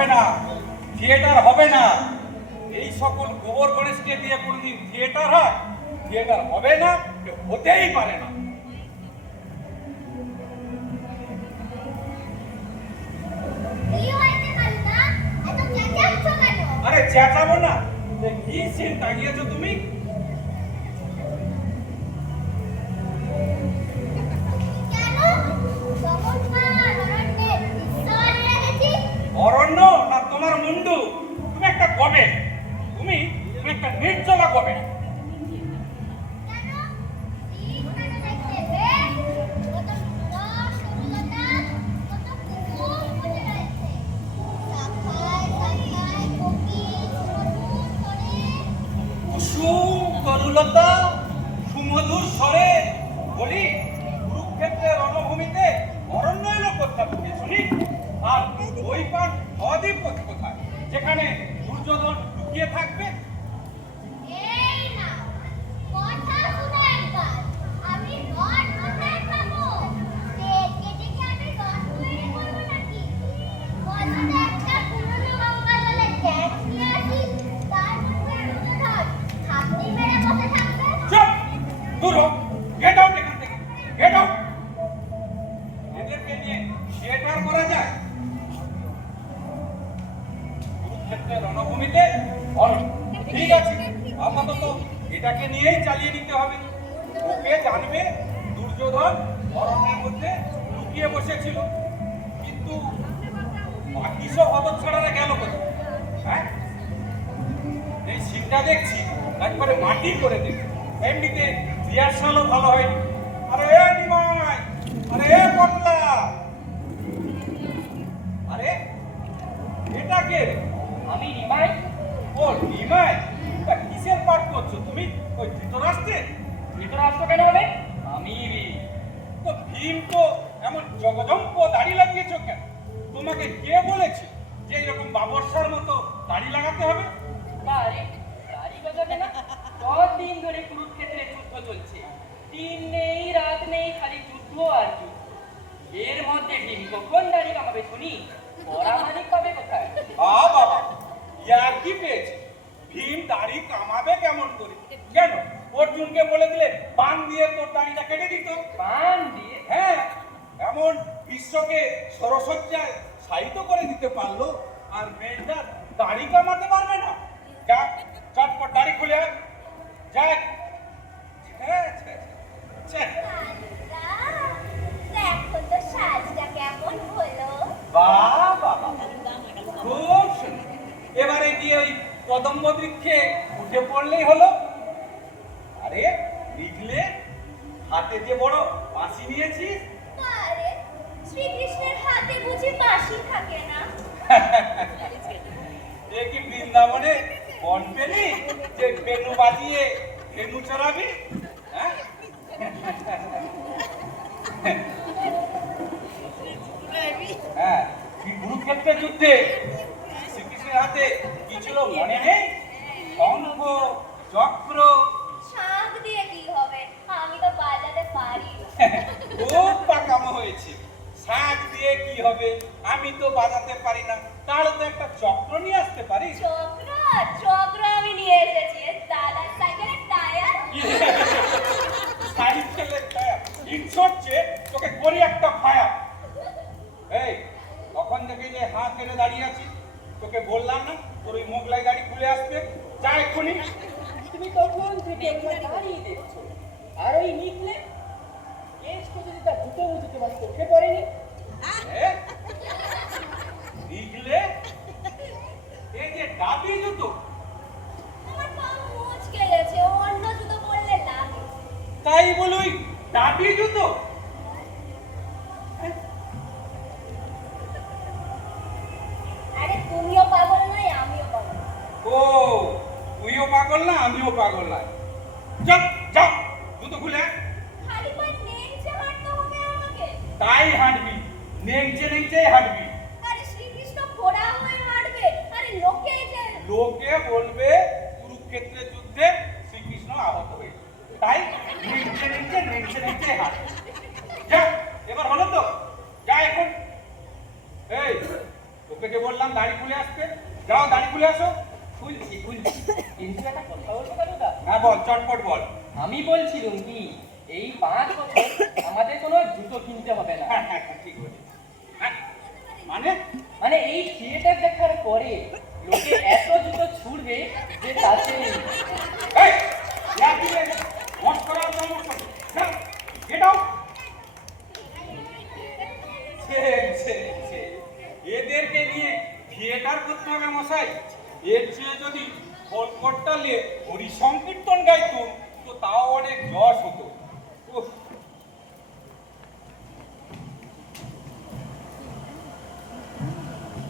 হবে না থিয়েটার হবে না। এই সকল গোবর গণেশকে দিয়ে কোনোদিন থিয়েটার হয়? থিয়েটার হবে না হতেই পারে না। আরে চেঁচাবো না। কি সিন টাঙিয়েছো তুমি? বলি, কুরুক্ষেত্রের রণভূমিতে অরণ্য এলো কোথা থেকে শুনি? আর ওই পান অদ্বীপ কোথায়? যেখানে দুর্যোধন লুকিয়ে থাকবে সিনটা দেখছি, একবারে মাটি করে দেবে এমনিতে রিহার্সালও ভালো হয়নি। আরে এ নিমাই, আরে এ পটলা। আরে, এটা কে আমি নিমাই। ও নিমাই? তা কিসের পাঠ করছ তুমি? ওই ধৃতরাষ্ট্রে? ধৃতরাষ্ট্র কেন হবে? আমি। তো ভীম তো এমন জগজম্প দাড়ি লাগিয়েছো কেন তোমাকে কে বলেছে যে এরকম বাবরসার মতো দাড়ি লাগাতে হবে আরে গাড়ি বাজাবে না কদিন ধরে কুরুক্ষেত্রে যুদ্ধ চলছে দিন নেই রাত নেই খালি যুদ্ধ আর যুদ্ধ এর মধ্যে ভীম কখন দাড়ি কামাবে শুনি পরামানিক পাবে কোথায় আ বাবা ইয়ার কি পেয়েছে ভীম দাড়ি কামাবে কেমন করে কেন অর্জুনকে বলে দিলে বান দিয়ে তোর দাড়িটা কেটে দিত পান দিয়ে হ্যাঁ এমন বিশ্বকে সরসজ্জায় সাহিত্য করে দিতে পারল, আর মেয়েটার দাড়ি কামাতে পারবে না। যা চটপট দাড়ি খুলে। যাক। হলো বাবা এবারে গিয়ে ওই কদম্ব বৃক্ষে উঠে পড়লেই হলো। আরে, লিখলে হাতে যে বড় বাঁশি নিয়েছিস শ্রীকৃষ্ণের হাতে বুঝি বাঁশি থাকে না? এ কি বৃন্দাবনে বন পেলি? যে বেনু বাজিয়ে বেনু চড়াবি? হ্যাঁ? হ্যাঁ কুরুক্ষেত্রের যুদ্ধে শ্রীকৃষ্ণের হাতে কি মনে নেই? তোকে বললাম না তোর ওই মোগলাই দাড়ি খুলে আসবে। যা এক্ষুনি। তুমি তখন থেকে এগুলো দাঁড়িয়ে দেখছ। আর ওই নিকলে কেষ্ট যদি তার জুতো বুঝতে পারত চোখে পড়েনি? লিখলে এই যে ডাবি জুতো। আমার পা মুচকে গেছে অন্য জুতো পরলে লাগে। তাই বলুই ডাবি জুতো? ও তুইও পাগল না আমিও পাগল না। চল যাও জুতো খুলে। নেংচে তাই হাঁটবি নেংচে নেংচেই হাঁটবি। আরে শ্রীকৃষ্ণ ঘোড়া হয়ে হাঁটবে আরে লোকে যে লোকে বলবে কুরুক্ষেত্রের যুদ্ধে শ্রীকৃষ্ণ আহত হয়েছে তাই নেংচে নেংচে নেংচে নেংচে হাঁট। যা এবার হলো তো। যা এখন। এই তোকে লোককে বললাম দাড়ি খুলে আসতে। যাও দাড়ি খুলে আসো। খুলছি খুলছি কিন্তু একটা কথা বলব দাদা হ্যাঁ বল চটপট বল। আমি বলছিলাম কি এই পাঁচ বছর আমাদের কোনো জুতো কিনতে হবে না। হ্যাঁ হ্যাঁ ঠিক বলেছিস হ্যাঁ, মানে? মানে এই থিয়েটার দেখার পরে লোকে এত জুতো ছুড়বে যে তাতে না এদেরকে নিয়ে থিয়েটার করতে হবে মশাই। এর চেয়ে যদি কলকট্টা নিয়ে হরি সংকীর্তন গাইতো তো তাও অনেক যশ হতো উফ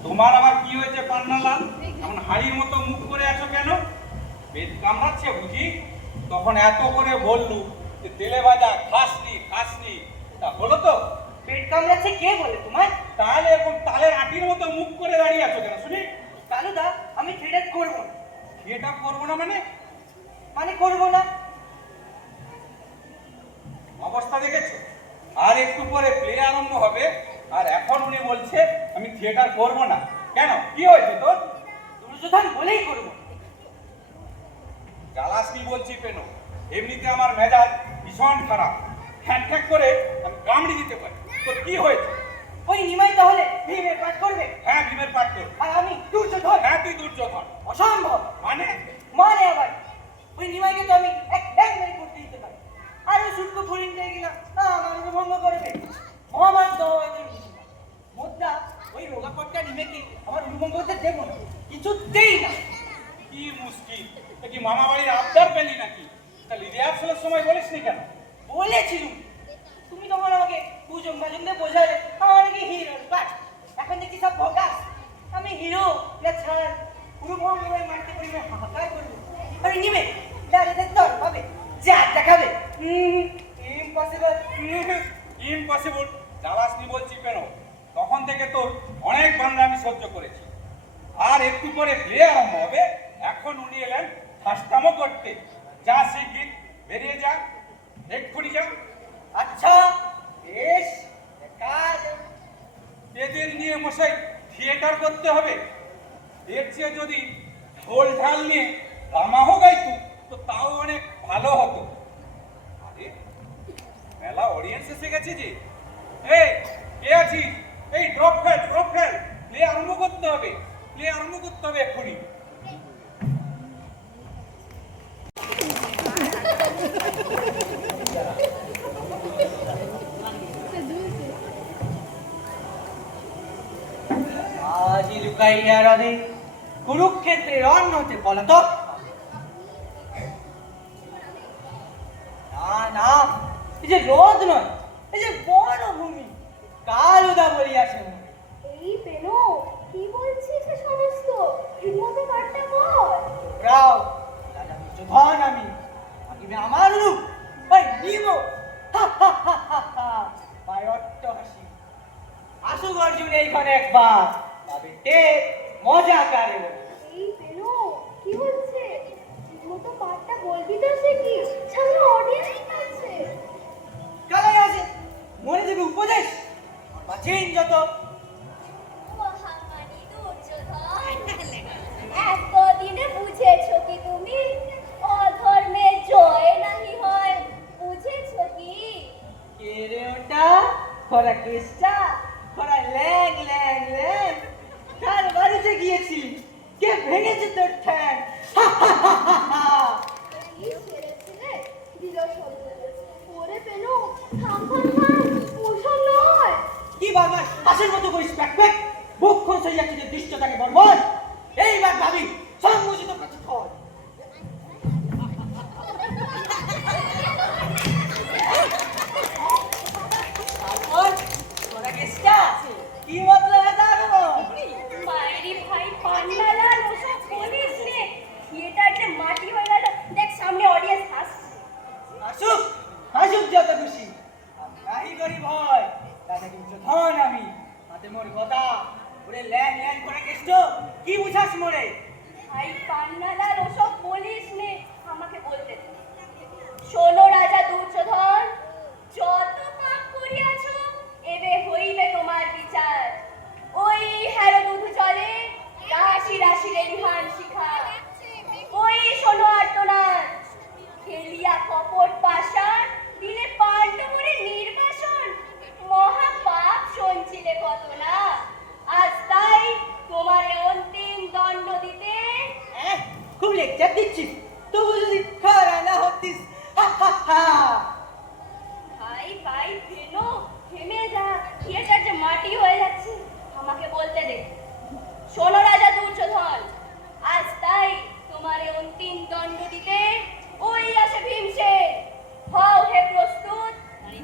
তোমার আবার কি হয়েছে পান্নালাল এমন হাড়ির মতো মুখ করে আছো কেন পেট কামড়াচ্ছে বুঝি? তখন এত করে বললু যে তেলে ভাজা খাসনি খাসনি। তা হলো তো? পেট কামড়াচ্ছে কে বলে তোমায়? তাহলে এরকম তালের আটির মতো মুখ করে দাঁড়িয়ে আছো কেন শুনি? কালুদা আমি থিয়েটার করব না। থিয়েটার করব না মানে? মানে করব না। অবস্থা দেখেছ? আর একটু পরে প্লে আরম্ভ হবে। আর এখন উনি বলছে আমি থিয়েটার করব না। কেন? কি হয়েছে তোর? দুর্যোধন বলেই করব। জ্বালাসনি বলছি পেন এমনিতে আমার মেজাজ ভীষণ খারাপ। ঠ্যাক ঠ্যাক করে আমি কামড়ি দিতে পারি। তোর কি হয়েছে? ওই নিমাই তাহলে ভীমের পাঠ করবে? হ্যাঁ ভীমের পাঠ তোর আর আমি দুর্যোধন? হ্যাঁ তুই দুর্যোধন। অসম্ভব। মানে? মানে আবার? ওই নিমাইকে তো আমি এক ড্যাং মেরে করতে দিতে পারি। আর ওই সুটকো ফরিং দিয়ে গেলাম। আমার ভঙ্গ করবে। মহামান তো এদের বুঝি না। মোদ্দা ওই রোগা পটকা নিমেকে আমার অনুভব করতে দেবো না কিছুতেই না কি মুশকিল এ কি মামা বাড়ির আবদার পেলি নাকি তাহলে রিহার্সালের সময় বলিসনি কেন বলেছিলুম তুমি তখন আমাকে বুঝুম বাজুম দিয়ে বোঝালে আমার নাকি হিরো বাট এখন দেখছি সব ভগাস আমি হিরো না ছাড় পুরো ভঙ্গ হয়ে মারতে পারি না হাহাকার করব আরে নিবে দাঁড়িয়ে তোর হবে যা দেখাবে ইম্পসিবল জ্বালাসনি বলছি কেন? তখন থেকে তোর অনেক বাংলা আমি সহ্য করেছি। আর একটু পরে প্লে আরম্ভ হবে। এখন উনি এলেন ফাস্টামো করতে। যা শিগগির, বেরিয়ে যা, এক্ষুনি যা। আচ্ছা বেশ যাবে। এদের নিয়ে মশাই থিয়েটার করতে হবে। এর চেয়ে যদি ঢোল ঢাল নিয়ে রামাহ গাইতু তো তাও অনেক ভালো হতো আরে মেলা অডিয়েন্স এসে গেছে যে এই কে আছিস? এই drop fail drop fail play আরম্ভ করতে হবে। প্লে আরম্ভ করতে হবে এক্ষুনি। আজি লুকাইয়া রদে কুরুক্ষেত্রে রণ হতে পলাতক। না না, এই যে রোদ নয় এই যে বড় ভূমি কালুদা বলিয়াছে এই পেনো কি বলছিস সমস্ত? ঠিকমতো পাঠটা কর। রাও দাদা ধন আমি আকিবে আমার রূপ। ওই নিব। ভাই অট্ট হাসি আসুক অর্জুন এইখানে একবার। তবে তে মজা কারে বলে। এই পেনো কি হচ্ছে ঠিকমতো পাঠটা বলবি তো সে কি? সামনে অডিয়েন্স আছে। কালাই আছে। মনে দেবে উপদেশ? বাঁচেন যত এতদিনে বুঝেছ কি তুমি? অধর্মে জয় নাহি হয় বুঝেছ কি? কে রে ওটা খরা কেসটা খরা ল্যাং ল্যাং ল্যাং। কার বাড়িতে গিয়েছিলি কে ভেঙেছে তোর ঠ্যাং? কি ছেড়েছিলে দিল শব্দ ওরে পেনো থাম থাম থাম ওসব নয় কি বারবার হাসের মতো করিস, প্যাক প্যাক। বুক খোঁজ হয়ে যাচ্ছে যে দৃষ্টতাকে বর্বর এইবার ভাবি সংমোচিত প্রচুর ফল তারপর তোরা কেসটা কি মতলব এটা মায়েরি ভাই পান্ডালাল ওসব বলিস রে থিয়েটারটা মাটি হয়ে গেল দেখ সামনে অডিয়েন্স হাসছে আসুক আসুক যত খুশি নাহি করি ভয় তাতে কিন্তু ধন আমি হাতে মোর গদা ওরে ল্যাং ল্যাং করে কেষ্ট কি বুঝাস মোরে ভাই পান্নালাল ওসব বলিস নে আমাকে বলতে দে। শোনো রাজা দুর্যোধন যত পাপ করিয়াছ এবে হইবে তোমার বিচার ওই হ্যারো দুধ জল লেকচার দিচ্ছিস তবু যদি খারা না হতিস হা হা হা ভাই ভাই কেন থেমে যা থিয়েটার যে মাটি হয়ে যাচ্ছে আমাকে বলতে দে শোনো রাজা দুর্যোধন আজ তাই তোমার অন্তিম দণ্ড দিতে ওই আসে ভীমসেন হও হে প্রস্তুত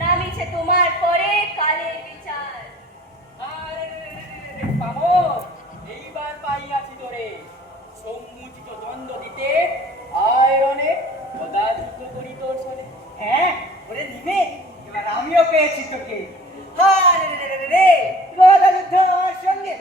নামিছে তোমার পরে কালের বিচার আরে পামর এইবার পাইয়াছি তোরে সম্মুচিত দ্বন্দ্ব দিতে আয়রনে পদার্থ করি তোর সনে হ্যাঁ ওরে নিমে আমিও পেয়েছি তোকে হা রে রে রে রে আমার সঙ্গে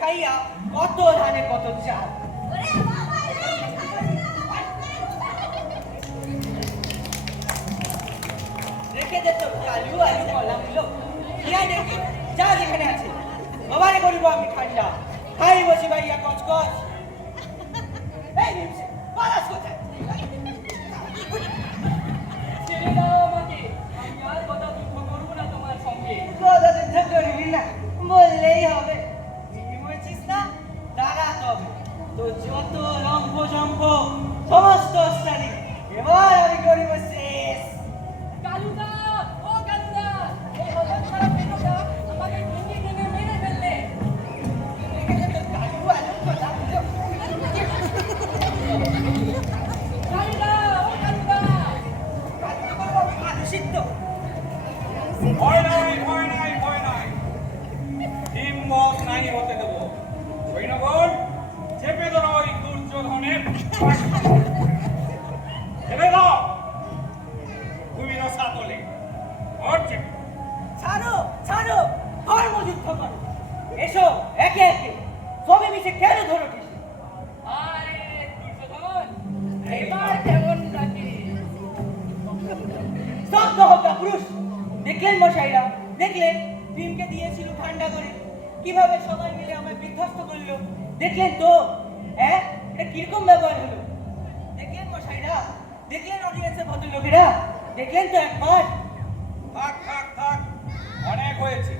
ও দেখাইয়া কত ধানে কত চাল। রেখে দে আলু আলু কলা মুলো দেখি যা যেখানে আছে। বাবারে করিব আমি ঠান্ডা খাই বসি ভাইয়া কচকচ এই নিমসে পালাস কোথায়? ছেড়ে দাও আমাকে। আমি আর কথা দুঃখ করব না তোমার সঙ্গে। কথা যুদ্ধ করিবি না বললেই হবে। তো যত লম্ব জম্ব সমস্ত স্টাডি এবার আমি করিব শেষ। কালুদা ও কালুদা এই হঠাৎ খারাপ পেটোটা আমাকে ভেঙে ভেঙে মেরে ফেললে। কালুদা ও কালুদা মানুষিত ভয় নাই ভয় নাই ভয় নাই। ওই দুর্যোধনের ছেড়ে দাও ভূমির সাতলে ওর চেপে ছাড়ো ছাড়ো। কর্মযুদ্ধ করো এসো একে একে। সবে মিশে কেন ধরো ঠিক আরে দুর্যোধন এবার কেমন লাগে? স্তব্ধ হত্যা পুরুষ। দেখলেন মশাইরা দেখলেন ভীমকে দিয়েছিল ঠান্ডা করে। কীভাবে সবাই মিলে আমায় বিধ্বস্ত করল। দেখলেন তো হ্যাঁ? এটা কীরকম ব্যবহার হলো? দেখলেন মশাইরা? দেখলেন অডিয়েন্সের ভদ্রলোকেরা? দেখলেন তো একবার? থাক থাক থাক। অনেক হয়েছে।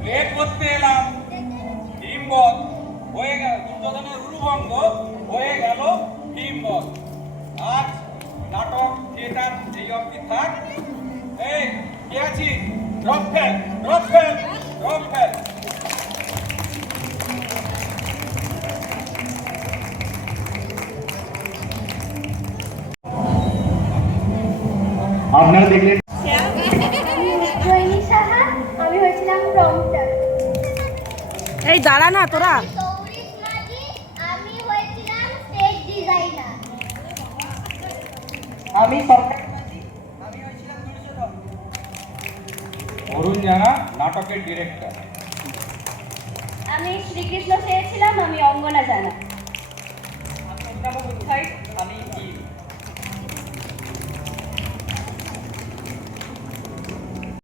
প্লে করতে এলাম। হিমবত হয়ে গেল দুর্যোধনের উরুভঙ্গ হয়ে গেল হিমবত আজ নাটক, থিয়েটার, এই অবধি থাক। এই, কে আছিস? Drop fail drop fail drop fail আপনারা দেখলেন এই দাঁড়া না তোরা। আমি অরুণ জানা নাটকের ডিরেক্টর আমি শ্রীকৃষ্ণ চেয়েছিলাম আমি অঙ্গনা জানা।